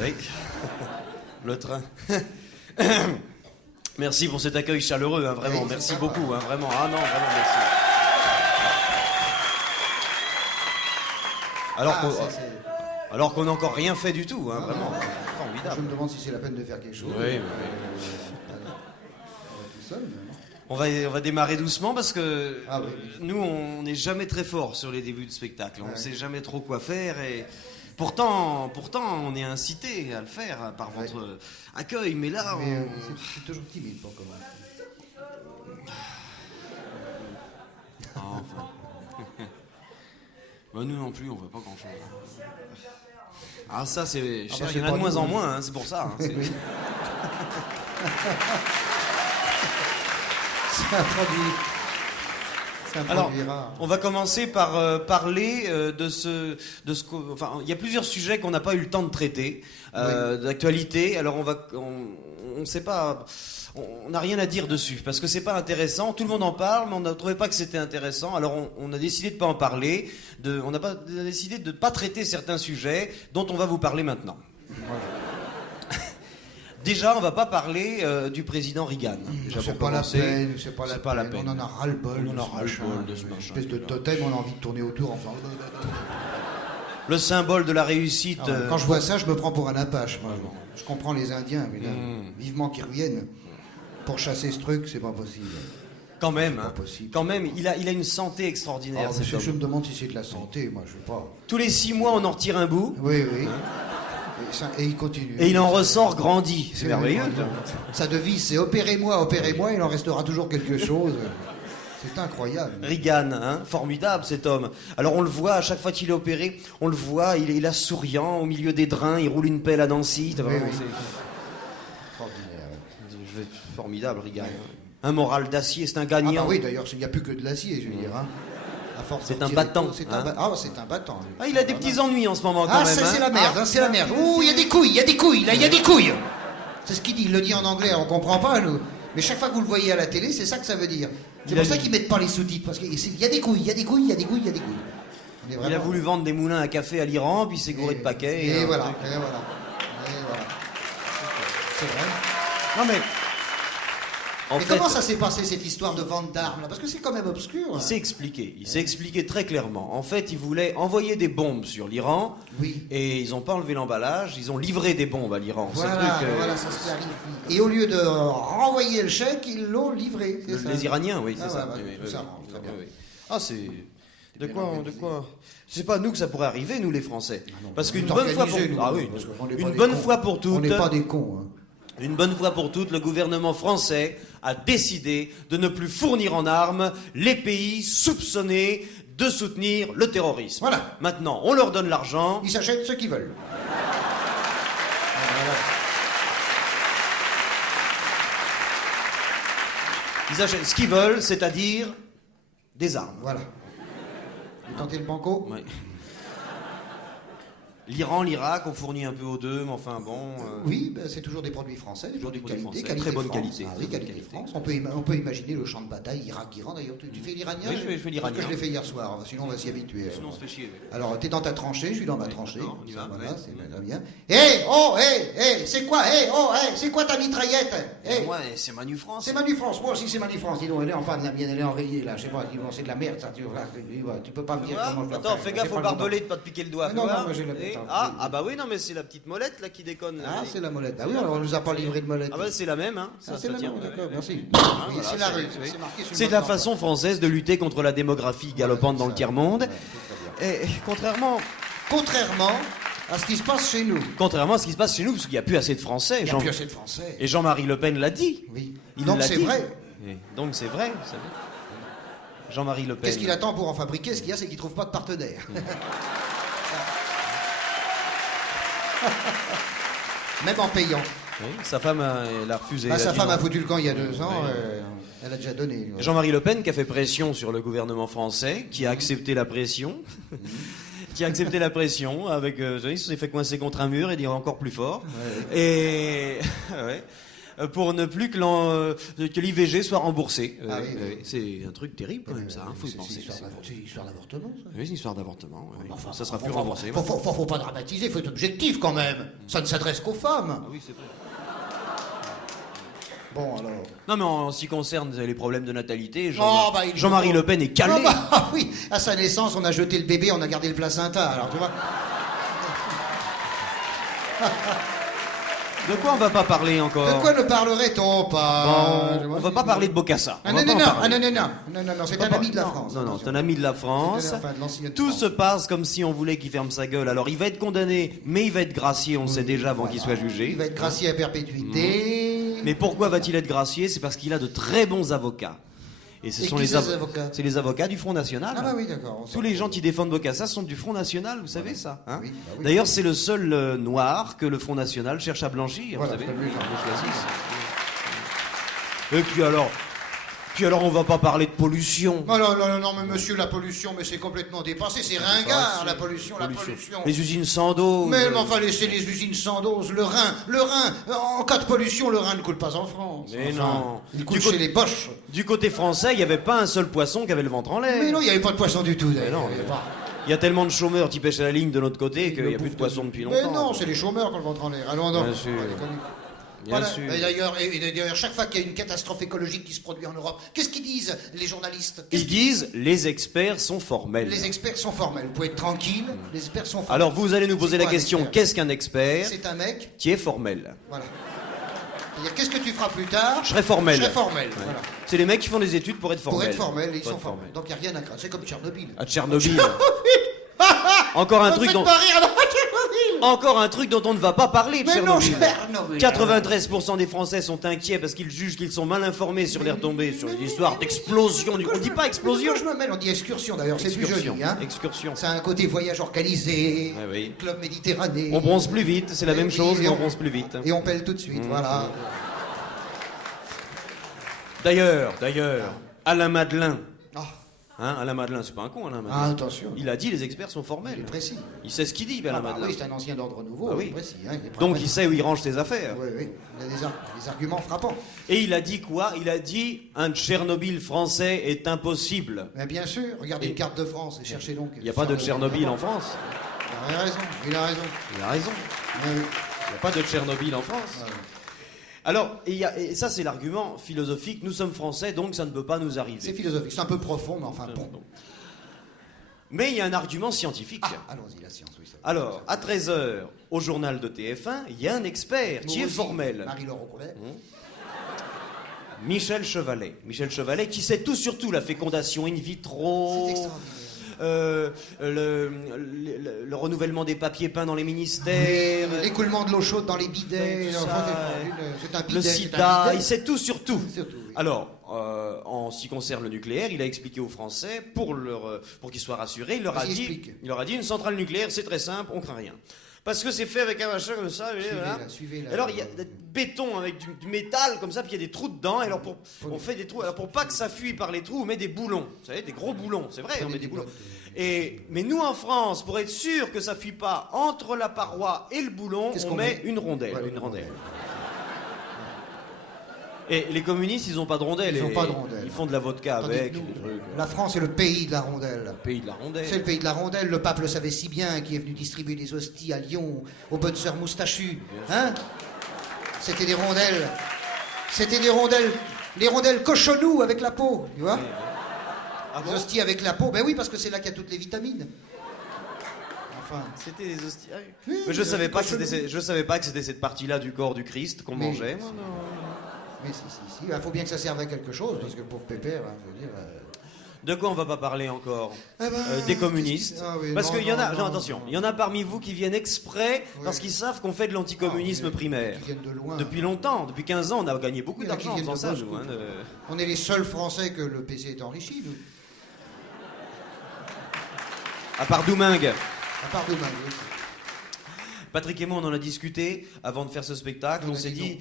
Oui, le train. Merci pour cet accueil chaleureux, hein, vraiment. Merci beaucoup, hein, vraiment. Ah non, vraiment, merci. Alors qu'on n'a encore rien fait du tout, hein, vraiment. Formidable. Je me demande si c'est la peine de faire quelque chose. Oui. Tout seul, mais... On va démarrer doucement parce que oui. Nous, on n'est jamais très fort sur les débuts de spectacle. On ne sait jamais trop quoi faire et pourtant, on est incité à le faire par votre accueil. Mais là, c'est toujours timide pour commencer. Enfin. Bah, nous non plus, on ne veut pas grand-chose. Ah ça, c'est cher. Il y en a de moins en moins, hein, c'est pour ça. Hein, C'est un produit. Alors, on va commencer par parler de ce enfin, il y a plusieurs sujets qu'on n'a pas eu le temps de traiter, d'actualité. Alors on sait pas, on n'a rien à dire dessus parce que c'est pas intéressant. Tout le monde en parle, mais on ne trouvait pas que c'était intéressant. Alors on a décidé de pas en parler. On a décidé de pas traiter certains sujets dont on va vous parler maintenant. Voilà. Déjà, on va pas parler du président Reagan. C'est pas la peine, c'est pas la peine. On en a ras-le-bol de ce machin. Espèce de totem, on a envie de tourner autour en faisant... Le symbole de la réussite... Quand je vois ça, je me prends pour un Apache. Moi. Je comprends les Indiens, mais là, vivement qu'ils reviennent. Pour chasser ce truc, c'est pas possible. Quand même, hein. Quand même, il a une santé extraordinaire. Je me demande si c'est de la santé, moi, je sais pas. Tous les 6 mois, on en retire un bout. Oui. Hein? Et il continue. Et il en ressort grandi. C'est merveilleux. Sa devise, c'est opérez-moi, il en restera toujours quelque chose. C'est incroyable. Reagan, hein, formidable cet homme. Alors on le voit, à chaque fois qu'il est opéré, on le voit, il est là souriant, au milieu des drains, il roule une pelle à Nancy. Oui. Extraordinaire. Formidable, Reagan. Un moral d'acier, c'est un gagnant. Ah oui, d'ailleurs, il n'y a plus que de l'acier, je veux dire. Hein. C'est un battant. C'est un battant. Ah, il a des petits ennuis en ce moment quand même. Ça, c'est la merde, c'est la merde. Ouh, il y a des couilles, là, il y a des couilles. C'est ce qu'il dit, il le dit en anglais, on comprend pas, nous. Mais chaque fois que vous le voyez à la télé, c'est ça que ça veut dire. C'est pour ça qu'ils mettent pas les sous-titres, parce qu'il y a des couilles, il y a des couilles. Il a voulu vendre des moulins à café à l'Iran, puis il s'est gouré de paquets. Et voilà. C'est vrai. Non mais... comment ça s'est passé cette histoire de vente d'armes là? Parce que c'est quand même obscur. Il s'est expliqué très clairement. En fait, il voulait envoyer des bombes sur l'Iran. Oui. Et ils n'ont pas enlevé l'emballage. Ils ont livré des bombes à l'Iran. Voilà, ça se clarifie. Et au lieu de renvoyer le chèque, ils l'ont livré. Les Iraniens, oui, c'est ça. Tout ça rentre, très bien. Ah, c'est... De quoi C'est pas nous que ça pourrait arriver, nous les Français. Parce qu'une bonne fois pour toutes... On n'est pas des cons, hein. Une bonne fois pour toutes, le gouvernement français a décidé de ne plus fournir en armes les pays soupçonnés de soutenir le terrorisme. Voilà. Maintenant, on leur donne l'argent. Ils s'achètent ce qu'ils veulent. Ils achètent ce qu'ils veulent, c'est-à-dire des armes. Voilà. Vous tentez le banco ? Oui. L'Iran, l'Irak, on fournit un peu aux deux, mais enfin bon... Oui, c'est toujours des produits français, des produits de qualité, très bonne qualité. Ah oui, qualité France. On peut imaginer le champ de bataille Irak-Iran d'ailleurs. Tu fais l'Iranien ? Oui, je fais l'Iranien. Parce que je l'ai fait hier soir, sinon on va s'y habituer. Sinon on se fait chier. Alors, t'es dans ta tranchée, je suis dans ma tranchée. On y va. Voilà, c'est bien. C'est quoi ta mitraillette ? Moi, c'est Manu France. C'est Manu France, moi aussi c'est Manu France. Dis donc, elle est en panne, la mienne, elle est enrayée là, je sais pas, c'est de la merde ça. Tu peux pas me dire comment je dois faire. Attends, fais gaffe au barbelé de pas te piquer le doigt. Non, j'ai la bah oui, non, mais c'est la petite molette là qui déconne. C'est la molette. Ah oui, alors on nous a pas livré de molette. Ah bah c'est la même, hein. C'est la même, d'accord, merci. C'est la rue. C'est la façon française de lutter contre la démographie galopante dans le tiers-monde. Et contrairement à ce qui se passe chez nous. Contrairement à ce qui se passe chez nous, parce qu'il n'y a plus assez de Français. Il n'y a plus assez de Français. Et Jean-Marie Le Pen l'a dit. Oui. Donc c'est vrai. Donc c'est vrai. Jean-Marie Le Pen. Qu'est-ce qu'il attend pour en fabriquer ? Ce qu'il y a, c'est qu'il ne trouve pas de partenaire. Même en payant. Oui, sa femme elle a refusé. Sa femme a foutu le camp il y a 2 ans. Elle a déjà donné. Jean-Marie Le Pen qui a fait pression sur le gouvernement français, qui a accepté la pression. Avec, il s'est fait coincer contre un mur et dire encore plus fort. Et pour ne plus que l'IVG soit remboursé. Ah oui. C'est un truc terrible quand même, ça. Faut y penser. C'est une histoire d'avortement, ça. Oui, c'est une histoire d'avortement. Oui. Enfin, Ça sera plus remboursé. Faut pas dramatiser, faut être objectif quand même. Ça ne s'adresse qu'aux femmes. Ah oui, c'est vrai. Bon, alors. Non, mais en ce qui concerne les problèmes de natalité, il Jean-Marie Le Pen est calé. Oui, à sa naissance, on a jeté le bébé, on a gardé le placenta. Alors, tu vois. De quoi on va pas parler encore? De quoi ne parlerait-on pas? On va pas parler de Bokassa. Non, c'est un ami de la France. Non, c'est un ami de la France. Tout se passe comme si on voulait qu'il ferme sa gueule. Alors il va être condamné, mais il va être gracié, on le sait déjà avant qu'il soit jugé. Il va être gracié à perpétuité. Mais pourquoi va-t-il être gracié? C'est parce qu'il a de très bons avocats. Et ce sont les avocats. C'est les avocats du Front National. Ah bah oui, d'accord. Tous les gens qui défendent Bokassa sont du Front National, vous savez ça, hein? Oui, bah oui. D'ailleurs, c'est le seul noir que le Front National cherche à blanchir, Voilà, vous savez. c'est lui, Et puis alors, on va pas parler de pollution. Non, mais monsieur, la pollution, mais c'est complètement dépassé, c'est ringard, la pollution. Les usines sans dose. Mais enfin, laissez les usines sans dose, le Rhin, en cas de pollution, le Rhin ne coule pas en France. Mais non. Il coule chez les Boches. Du côté français, il n'y avait pas un seul poisson qui avait le ventre en l'air. Mais non, il n'y avait pas de poisson du tout, d'ailleurs. Non, il y a tellement de chômeurs qui pêchent à la ligne de notre côté qu'il n'y a plus de poissons depuis longtemps. Mais non, c'est les chômeurs qui ont le ventre en l'air. Allons, non. Bien sûr. Bien sûr. Et d'ailleurs, chaque fois qu'il y a une catastrophe écologique qui se produit en Europe, qu'est-ce qu'ils disent, les journalistes? Ils disent les experts sont formels. Les experts sont formels. Vous pouvez être tranquille, les experts sont formels. Alors vous allez nous poser la question, qu'est-ce qu'un expert? C'est un mec qui est formel. Voilà. C'est-à-dire, qu'est-ce que tu feras plus tard? Je serai formel. Je serai formel, ouais. voilà. C'est les mecs qui font des études pour être formels. Pour être formels, ils sont formels. Donc il n'y a rien à craindre. C'est comme Tchernobyl. À Tchernobyl. Encore un truc dont... Encore un truc dont on ne va pas parler, mais Tchernobyl. Non, 93% des Français sont inquiets parce qu'ils jugent qu'ils sont mal informés sur les retombées, sur l'histoire d'explosion. On dit pas explosion. Je me mêle, on dit excursion d'ailleurs, c'est plus joli. Hein. Excursion. C'est un côté voyage organisé, oui. Club Méditerranée. On bronze plus vite, c'est la même chose, mais on bronze plus vite. Et on pèle tout de suite, voilà. D'ailleurs, Alain Madelin. Ah. Alain Madelin, c'est pas un con, Alain Madelin. Ah, attention. Il a dit les experts sont formels. Il est précis. Il sait ce qu'il dit, Alain Madelin. Oui, c'est un ancien d'ordre nouveau, oui. Il est précis. Hein, donc il sait où il range ses affaires. Oui, il a des arguments frappants. Et il a dit quoi? Il a dit un Tchernobyl français est impossible. Mais bien sûr, regardez une carte de France et cherchez donc. Il n'y a pas de Tchernobyl en France. Il a raison. Il a raison. Oui. Il n'y a pas de Tchernobyl en France. Oui. Alors, et ça c'est l'argument philosophique, nous sommes français, donc ça ne peut pas nous arriver. C'est philosophique, c'est un peu profond, mais enfin bon. Mais il y a un argument scientifique. Allons-y, la science, oui. Alors, à 13h, au journal de TF1, il y a un expert qui est formel. Marie-Laure Roulet. Michel Chevalet. Michel Chevalet qui sait tout sur tout, la fécondation in vitro. C'est extraordinaire. Le renouvellement des papiers peints dans les ministères, l'écoulement de l'eau chaude dans les bidets, c'est un bidet, le sida, il sait tout sur tout. Oui. Alors, en ce qui concerne le nucléaire, il a expliqué aux Français, pour qu'ils soient rassurés, il leur a dit une centrale nucléaire, c'est très simple, on craint rien. Parce que c'est fait avec un machin comme ça. Suivez-la. Alors il y a du béton avec du métal comme ça, puis il y a des trous dedans. Et alors on fait des trous. Alors pour pas que ça fuit par les trous, on met des boulons. Vous savez, des gros boulons. C'est vrai, on met des boulons. Mais nous en France, pour être sûr que ça fuit pas entre la paroi et le boulon, on met une rondelle. Ouais, une rondelle. Et les communistes, ils n'ont pas de rondelle. Ils n'ont pas de rondelle. Ils font de la vodka avec. La France est le pays de la rondelle. Le pays de la rondelle. C'est le pays de la rondelle. Le pape le savait si bien, qui est venu distribuer des hosties à Lyon aux bonnes sœurs moustachues. Hein? C'était des rondelles. Les rondelles cochonou avec la peau, tu vois? Les hosties avec la peau. Ben oui, parce que c'est là qu'il y a toutes les vitamines. Enfin, c'était des hosties. Oui, mais je savais pas que c'était cette partie-là du corps du Christ qu'on mangeait. Moi, non. Mais si. Il faut bien que ça serve à quelque chose, parce que le pauvre pépère, je veux dire... De quoi on va pas parler encore? Des communistes. Parce qu'il y en a, attention, il y en a parmi vous qui viennent exprès parce qu'ils savent qu'on fait de l'anticommunisme primaire. Qui viennent de loin. Depuis longtemps, depuis 15 ans, on a gagné beaucoup d'argent en faisant ça, nous. On est les seuls Français que le PC est enrichi, nous. À part Doumingue. Oui. Patrick et moi, on en a discuté avant de faire ce spectacle. On s'est dit,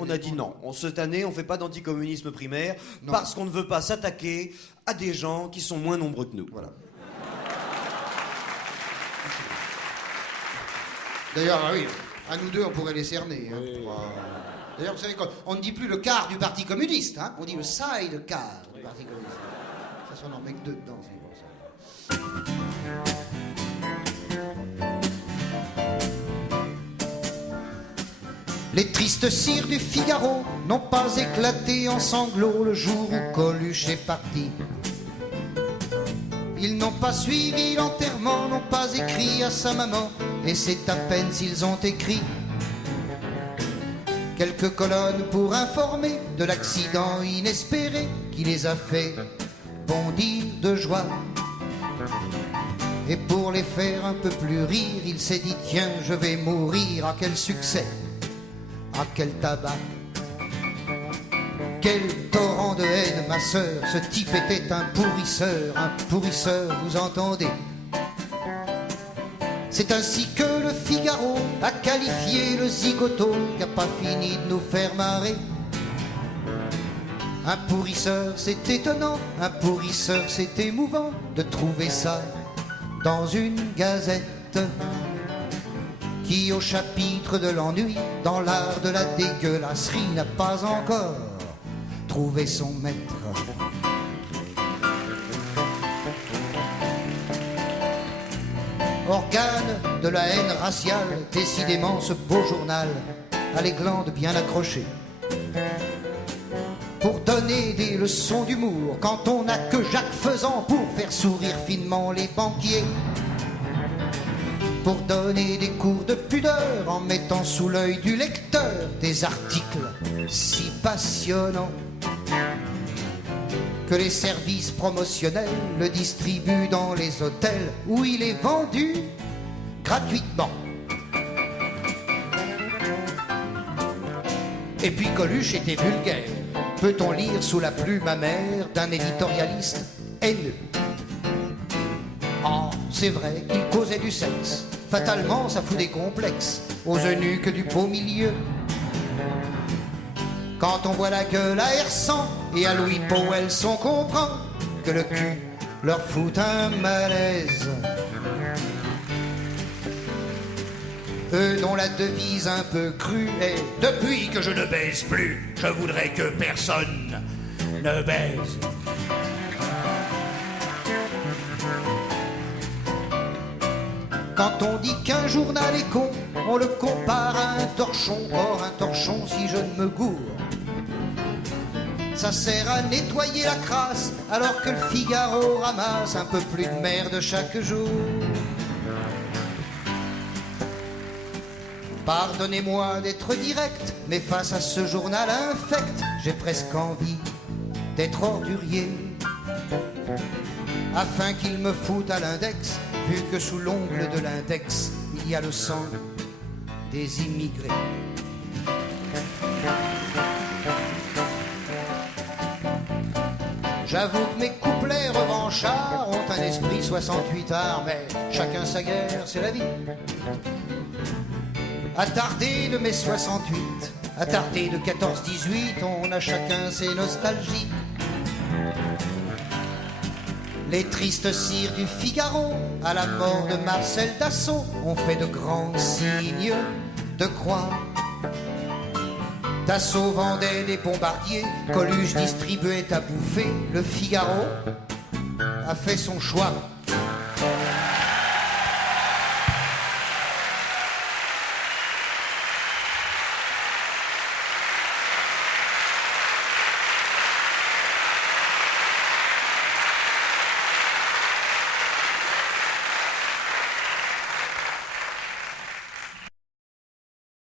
on a dit non. Cette année, on fait pas d'anticommunisme primaire parce qu'on ne veut pas s'attaquer à des gens qui sont moins nombreux que nous. Voilà. D'ailleurs, oui, à nous deux, on pourrait les cerner. Hein, D'ailleurs, vous savez qu'on ne dit plus le quart du Parti communiste, hein, on dit le side quart du Parti communiste. Ça, on en met que 2 dedans, c'est pour ça. Les tristes cires du Figaro n'ont pas éclaté en sanglots le jour où Coluche est parti. Ils n'ont pas suivi l'enterrement, n'ont pas écrit à sa maman, et c'est à peine s'ils ont écrit quelques colonnes pour informer de l'accident inespéré qui les a fait bondir de joie. Et pour les faire un peu plus rire, il s'est dit tiens, je vais mourir. À quel succès, à quel tabac, quel torrent de haine, ma sœur. Ce type était un pourrisseur, vous entendez? C'est ainsi que le Figaro a qualifié le zigoto qui n'a pas fini de nous faire marrer. Un pourrisseur, c'est étonnant, un pourrisseur, c'est émouvant de trouver ça dans une gazette qui, au chapitre de l'ennui, dans l'art de la dégueulasserie, n'a pas encore trouvé son maître. Organe de la haine raciale, décidément ce beau journal a les glandes bien accrochées pour donner des leçons d'humour quand on n'a que Jacques Faisan pour faire sourire finement les banquiers, pour donner des cours de pudeur en mettant sous l'œil du lecteur des articles si passionnants que les services promotionnels le distribuent dans les hôtels où il est vendu gratuitement. Et puis Coluche était vulgaire, peut-on lire sous la plume amère d'un éditorialiste haineux. Oh, c'est vrai qu'il causait du sexe, fatalement ça fout des complexes aux eunuques du beau milieu. Quand on voit la gueule à Hersan et à Louis Powell, on comprend que le cul leur fout un malaise. Eux dont la devise un peu crue est « Depuis que je ne baise plus, je voudrais que personne ne baise ». Quand on dit qu'un journal est con, on le compare à un torchon. Or un torchon, si je ne me gourre, ça sert à nettoyer la crasse, alors que le Figaro ramasse un peu plus de merde chaque jour. Pardonnez-moi d'être direct, mais face à ce journal infect, j'ai presque envie d'être ordurier, afin qu'il me foute à l'index, vu que sous l'ongle de l'index, il y a le sang des immigrés. J'avoue que mes couplets revanchards ont un esprit 68 arts, mais chacun sa guerre, c'est la vie. Attardé de mai 68, attardé de 14-18, on a chacun ses nostalgies. Les tristes cires du Figaro, à la mort de Marcel Dassault, ont fait de grands signes de croix. Dassault vendait des bombardiers, Coluche distribuait à bouffer, le Figaro a fait son choix.